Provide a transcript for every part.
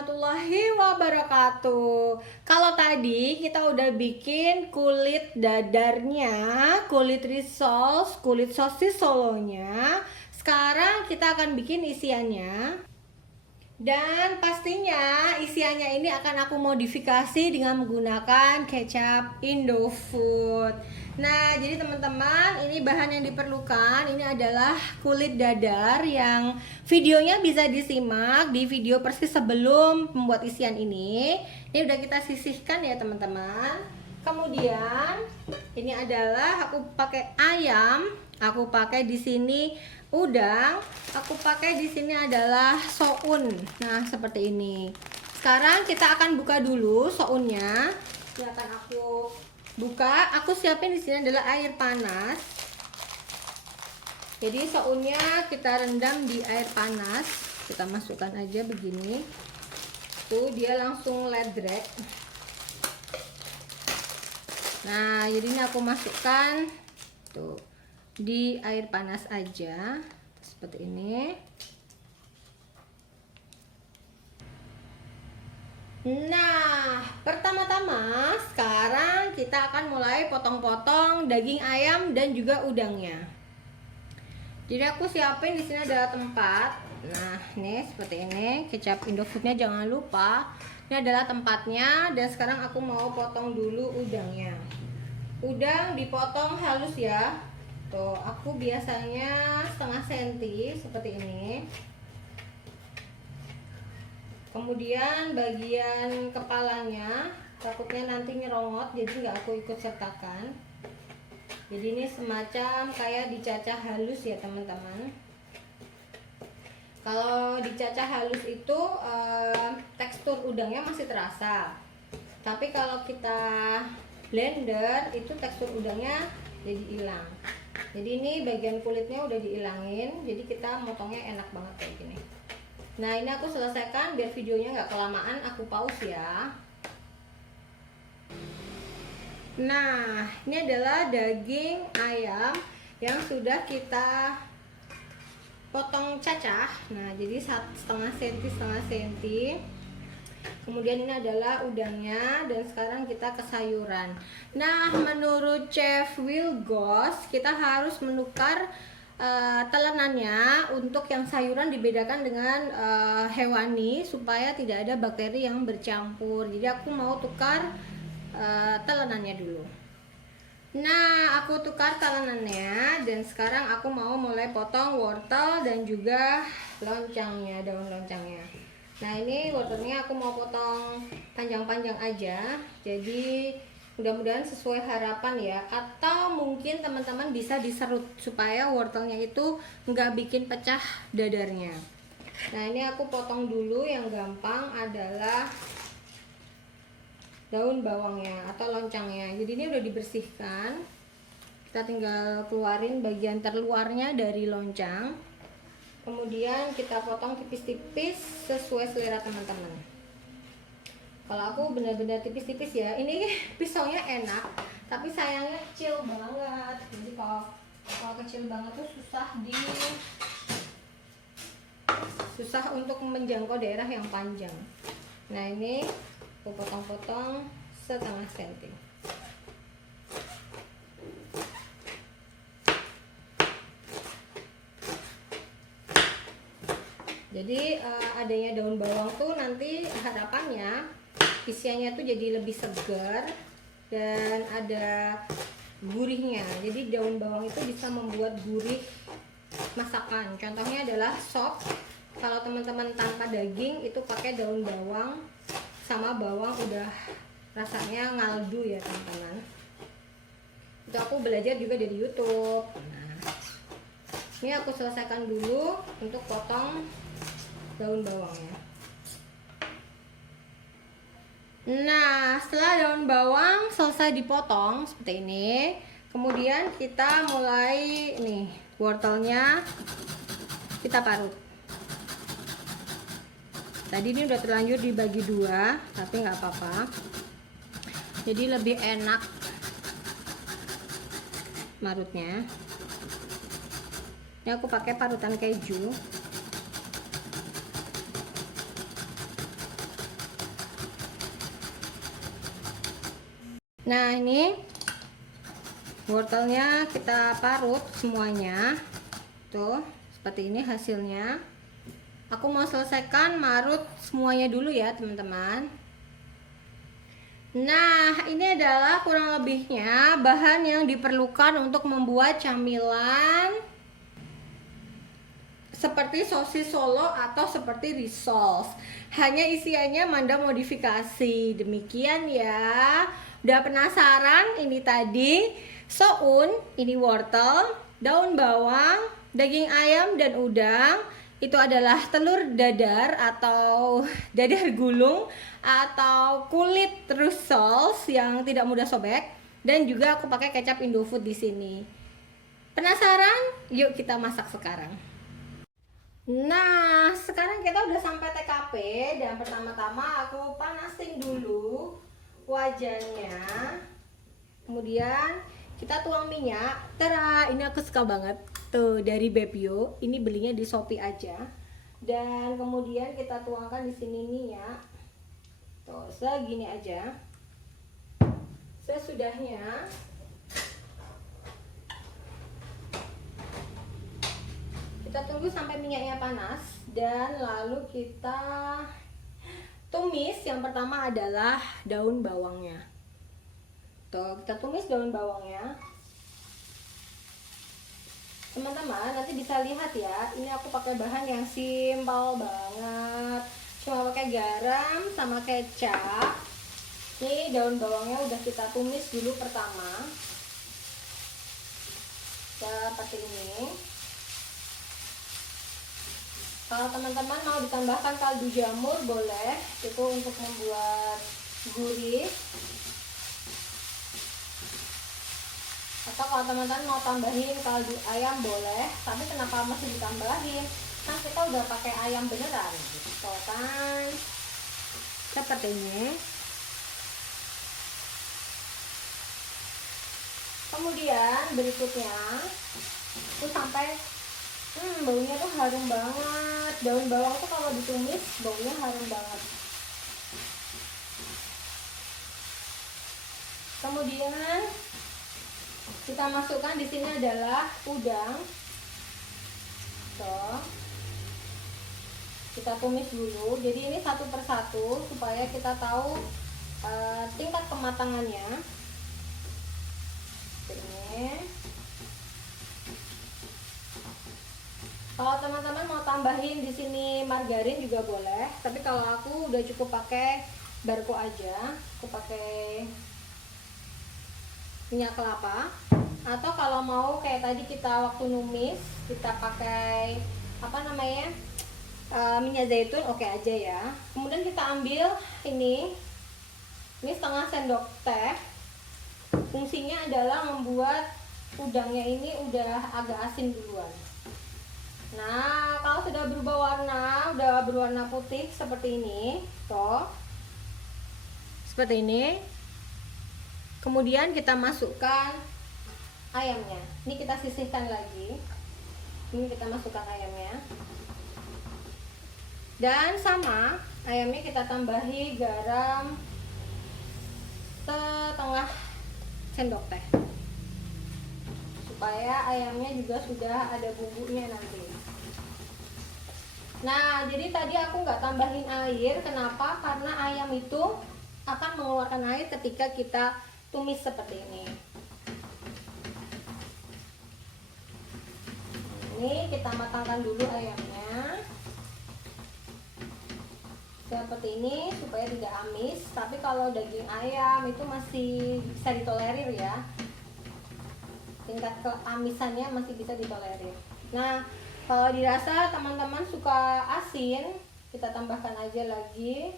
warahmatullahi wabarakatuh. Kalau tadi kita udah bikin kulit dadarnya, kulit risol, kulit sosis solonya. Sekarang kita akan bikin isiannya. Dan pastinya isiannya ini akan aku modifikasi dengan menggunakan kecap Indofood. Nah, jadi teman-teman, ini bahan yang diperlukan ini adalah kulit dadar yang videonya bisa disimak di video persis sebelum membuat isian ini. Ini udah kita sisihkan ya teman-teman. Kemudian ini adalah aku pakai ayam, aku pakai di sini udang, aku pakai di sini adalah soun. Nah, seperti ini. Sekarang kita akan buka dulu sounnya. Ini akan aku buka. Aku siapin di sini adalah air panas. Jadi sounnya kita rendam di air panas. Kita masukkan aja begini. Tuh, dia langsung ledrek. Nah, jadi ini aku masukkan tuh di air panas aja seperti ini. Nah, pertama-tama sekarang kita akan mulai potong-potong daging ayam dan juga udangnya. Jadi aku siapin di sini adalah tempat. Nah, ini seperti ini, kecap Indofoodnya jangan lupa. Ini adalah tempatnya dan sekarang aku mau potong dulu udangnya. Udang dipotong halus ya. Tuh, aku biasanya setengah senti seperti ini. Kemudian bagian kepalanya takutnya nanti nyerongot, jadi nggak aku ikut sertakan. Jadi ini semacam kayak dicacah halus ya teman-teman. Kalau dicacah halus itu tekstur udangnya masih terasa. Tapi kalau kita blender itu tekstur udangnya jadi hilang. Jadi ini bagian kulitnya udah dihilangin, jadi kita motongnya enak banget kayak gini. Nah, ini aku selesaikan biar videonya nggak kelamaan, aku pause ya. Nah, ini adalah daging ayam yang sudah kita potong cacah. Nah, jadi setengah senti. Kemudian ini adalah udangnya dan sekarang kita ke sayuran. Nah, menurut Chef Wilgos kita harus menukar telenannya untuk yang sayuran dibedakan dengan hewani supaya tidak ada bakteri yang bercampur. Jadi aku mau tukar telenannya dulu. Nah, aku tukar telenannya dan sekarang aku mau mulai potong wortel dan juga loncangnya, daun loncangnya. Nah, ini wortelnya aku mau potong panjang-panjang aja. Jadi mudah-mudahan sesuai harapan ya. Atau mungkin teman-teman bisa diserut supaya wortelnya itu nggak bikin pecah dadarnya. Nah, ini aku potong dulu. Yang gampang adalah daun bawangnya atau loncangnya. Jadi ini udah dibersihkan. Kita tinggal keluarin bagian terluarnya dari loncang. Kemudian kita potong tipis-tipis sesuai selera teman-teman. Kalau aku benar-benar tipis-tipis ya. Ini pisaunya enak, tapi sayangnya kecil banget. Jadi kalau kecil banget tuh susah untuk menjangkau daerah yang panjang. Nah, ini aku potong-potong setengah senti. Jadi adanya daun bawang tuh nanti harapannya isiannya tuh jadi lebih segar dan ada gurihnya. Jadi daun bawang itu bisa membuat gurih masakan. Contohnya adalah sop. Kalau teman-teman tanpa daging itu pakai daun bawang sama bawang udah rasanya ngaldu ya teman-teman. Itu aku belajar juga dari YouTube. Nah, ini aku selesaikan dulu untuk potong daun bawangnya. Nah, setelah daun bawang selesai dipotong seperti ini, kemudian kita mulai nih wortelnya kita parut. Tadi ini udah terlanjur dibagi dua, tapi nggak apa-apa. Jadi lebih enak marutnya. Ini aku pakai parutan keju. Nah, ini wortelnya kita parut semuanya. Tuh, seperti ini hasilnya. Aku mau selesaikan marut semuanya dulu ya, teman-teman. Nah, ini adalah kurang lebihnya bahan yang diperlukan untuk membuat camilan seperti sosis Solo atau seperti risol. Hanya isiannya Manda modifikasi. Demikian ya. Udah penasaran? Ini tadi soun, ini wortel, daun bawang, daging ayam dan udang. Itu adalah telur dadar atau dadar gulung atau kulit risol yang tidak mudah sobek, dan juga aku pakai kecap Indofood di sini. Penasaran? Yuk kita masak sekarang. Nah, sekarang kita udah sampai TKP dan pertama-tama aku panasin dulu wajannya. Kemudian kita tuang minyak. Tara, ini aku suka banget tuh dari Bebio. Ini belinya di Shopee aja. Dan kemudian kita tuangkan di sini minyak. Tuh, segini aja. Sesudahnya kita tunggu sampai minyaknya panas dan lalu kita tumis. Yang pertama adalah daun bawangnya. Tuh, kita tumis daun bawangnya. Teman-teman nanti bisa lihat ya, ini aku pakai bahan yang simpel banget. Cuma pakai garam sama kecap. Ini daun bawangnya udah kita tumis dulu pertama. Seperti ini. Kalau teman-teman mau ditambahkan kaldu jamur boleh, itu untuk membuat gurih. Atau kalau teman-teman mau tambahin kaldu ayam boleh, tapi kenapa masih ditambahin? Kan kita udah pakai ayam beneran, gitu kan? Seperti ini. Kemudian berikutnya, itu sampai baunya tuh harum banget. Daun bawang tuh kalau ditumis baunya harum banget. Kemudian kita masukkan di sini adalah udang. Tuh. Kita tumis dulu. Jadi ini satu persatu supaya kita tahu tingkat kematangannya. Ini. Kalau teman-teman mau tambahin di sini margarin juga boleh, tapi kalau aku udah cukup pakai barco aja. Aku pakai minyak kelapa. Atau kalau mau kayak tadi kita waktu numis, kita pakai minyak zaitun, oke aja ya. Kemudian kita ambil ini setengah sendok teh. Fungsinya adalah membuat udangnya ini udah agak asin duluan. Nah, kalau sudah berubah warna, udah berwarna putih seperti ini, tuh. Seperti ini. Kemudian kita masukkan ayamnya. Ini kita sisihkan lagi. Ini kita masukkan ayamnya. Dan sama, ayamnya kita tambahi garam setengah sendok teh. Supaya ayamnya juga sudah ada bumbunya nanti. Nah, jadi tadi aku nggak tambahin air. Kenapa? Karena ayam itu akan mengeluarkan air ketika kita tumis seperti ini. Ini kita matangkan dulu ayamnya. Seperti ini supaya tidak amis. Tapi kalau daging ayam itu masih bisa ditolerir ya. Tingkat keamisannya masih bisa ditolerir. Nah, kalau dirasa teman-teman suka asin, kita tambahkan aja lagi.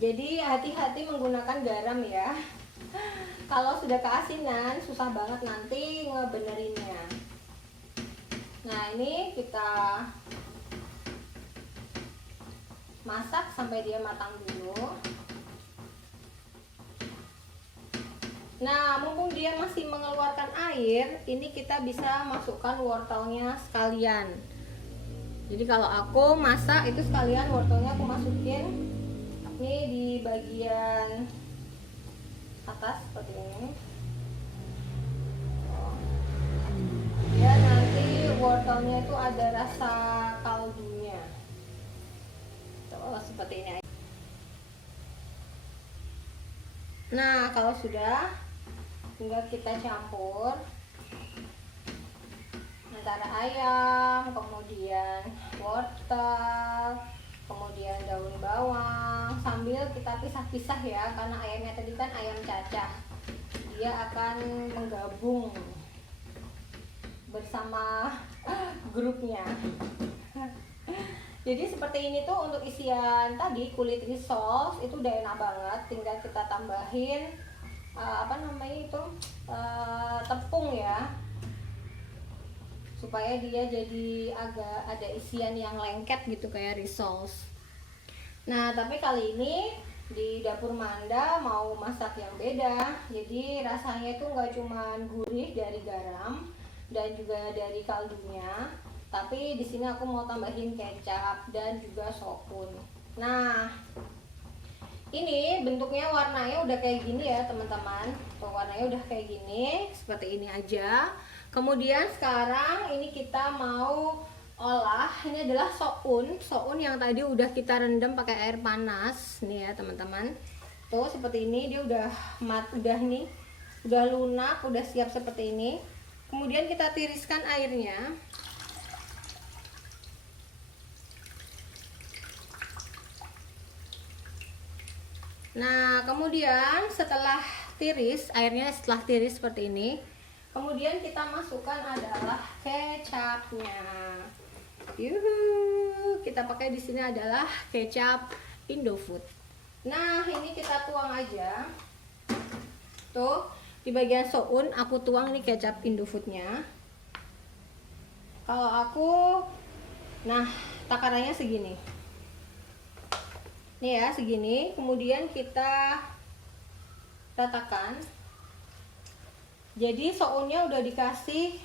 Jadi hati-hati menggunakan garam ya. Kalau sudah keasinan, susah banget nanti ngebenerinnya. Nah, ini kita masak sampai dia matang dulu. Nah, mumpung dia masih mengeluarkan air, ini kita bisa masukkan wortelnya sekalian. Jadi kalau aku masak itu sekalian wortelnya aku masukin ini di bagian atas seperti ini. Ya, nanti wortelnya itu ada rasa kaldunya. Tuh, seperti ini. Nah, kalau sudah, tinggal kita campur antara ayam, kemudian wortel, kemudian daun bawang, sambil kita pisah-pisah ya, karena ayamnya tadi kan ayam cacah, dia akan menggabung bersama grupnya. Jadi seperti ini tuh untuk isian tadi kulit risol itu udah enak banget, tinggal kita tambahin apa namanya itu tepung ya, supaya dia jadi agak ada isian yang lengket gitu kayak rissoles. Nah, tapi kali ini di dapur Manda mau masak yang beda. Jadi rasanya itu nggak cuma gurih dari garam dan juga dari kaldunya, tapi di sini aku mau tambahin kecap dan juga sokun. Nah, ini bentuknya warnanya udah kayak gini ya teman-teman. Tuh, warnanya udah kayak gini, seperti ini aja. Kemudian sekarang ini kita mau olah, ini adalah soun yang tadi udah kita rendam pakai air panas nih ya teman-teman. Tuh seperti ini, dia udah udah nih, udah lunak, udah siap seperti ini. Kemudian kita tiriskan airnya. Nah, kemudian setelah tiris, airnya setelah tiris seperti ini, kemudian kita masukkan adalah kecapnya. Yuhu, kita pakai di sini adalah kecap Indofood. Nah, ini kita tuang aja. Tuh, di bagian soun aku tuang nih kecap Indofoodnya. Kalau aku, nah takarannya segini. Nih ya, segini. Kemudian kita ratakan. Jadi sounnya udah dikasih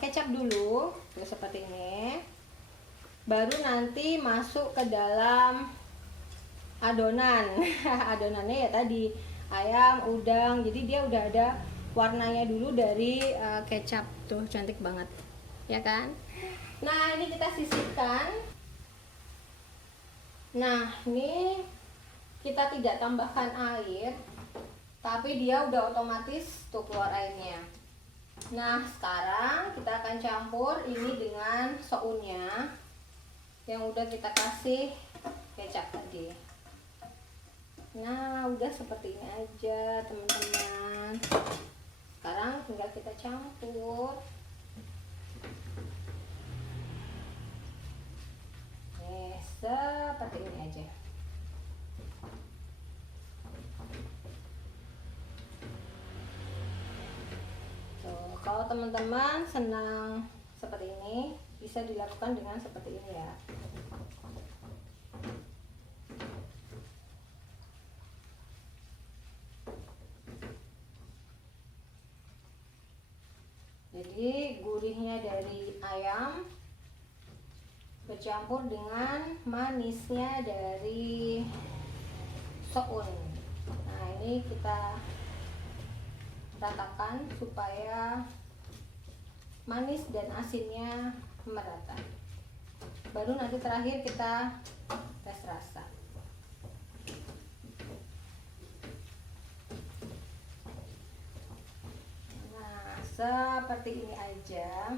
kecap dulu, tuh seperti ini. Baru nanti masuk ke dalam adonan. Adonannya ya tadi ayam, udang. Jadi dia udah ada warnanya dulu dari kecap, tuh cantik banget, ya kan? Nah, ini kita sisihkan. Nah, ini kita tidak tambahkan air, tapi dia udah otomatis tuh keluar airnya. Nah, sekarang kita akan campur ini dengan sounnya yang udah kita kasih kecap tadi. Nah, udah seperti ini aja teman-teman. Sekarang tinggal kita campur. Nih, seperti ini aja. Kalau teman-teman senang seperti ini, bisa dilakukan dengan seperti ini ya. Jadi gurihnya dari ayam bercampur dengan manisnya dari soun. Nah, ini kita ratakan supaya manis dan asinnya merata. Baru nanti terakhir kita tes rasa. Nah, seperti ini aja.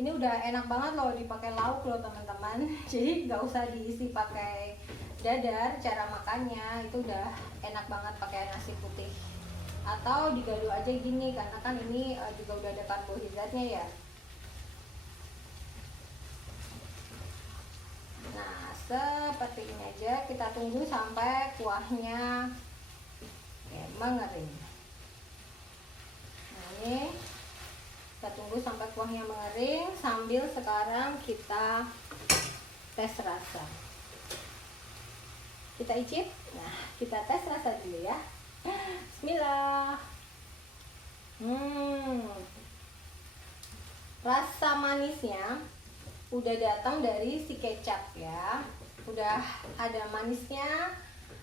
Ini udah enak banget loh dipakai lauk loh teman-teman. Jadi nggak usah diisi pakai dadar. Cara makannya itu udah enak banget pakai nasi putih. Atau digado aja gini, karena kan ini juga udah ada karbohidratnya ya. Nah, seperti ini aja. Kita tunggu sampai kuahnya mengering. Nah, ini kita tunggu sampai kuahnya mengering, sambil sekarang kita tes rasa. Kita icip. Nah, kita tes rasa dulu ya. Bismillah. Rasa manisnya udah datang dari si kecap ya. Udah ada manisnya,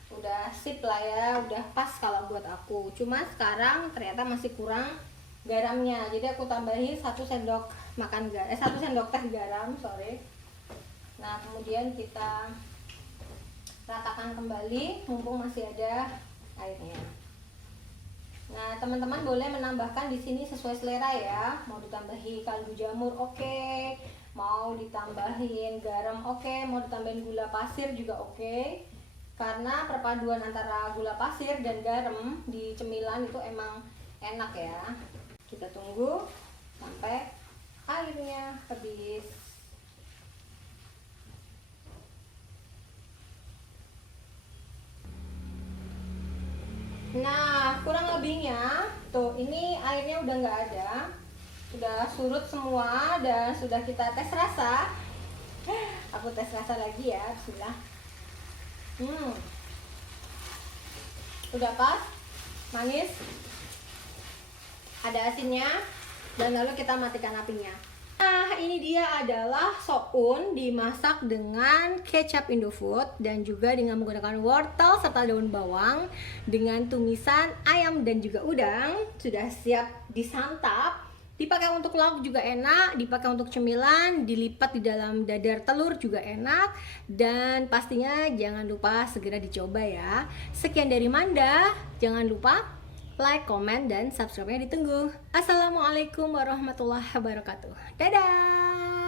udah sip lah ya, udah pas kalau buat aku. Cuma sekarang ternyata masih kurang garamnya, jadi aku tambahin 1 sendok makan 1 sendok teh garam, sorry. Nah kemudian kita ratakan kembali mumpung masih ada airnya. Nah teman-teman boleh menambahkan di sini sesuai selera ya, mau ditambahi kaldu jamur oke, mau ditambahin garam oke, mau ditambahin gula pasir juga oke. Karena perpaduan antara gula pasir dan garam di cemilan itu emang enak ya. Kita tunggu sampai airnya habis. Nah kurang lebihnya tuh, ini airnya udah nggak ada, sudah surut semua dan sudah kita tes rasa. Aku tes rasa lagi ya, bismillah. Udah pas, manis, ada asinnya, dan lalu kita matikan apinya. Nah ini dia adalah soun dimasak dengan kecap Indofood dan juga dengan menggunakan wortel serta daun bawang dengan tumisan ayam dan juga udang. Sudah siap disantap. Dipakai untuk lauk juga enak, dipakai untuk cemilan, dilipat di dalam dadar telur juga enak. Dan pastinya jangan lupa segera dicoba ya. Sekian dari Manda, jangan lupa like, komen, dan subscribe-nya ditunggu. Assalamualaikum warahmatullahi wabarakatuh. Dadah!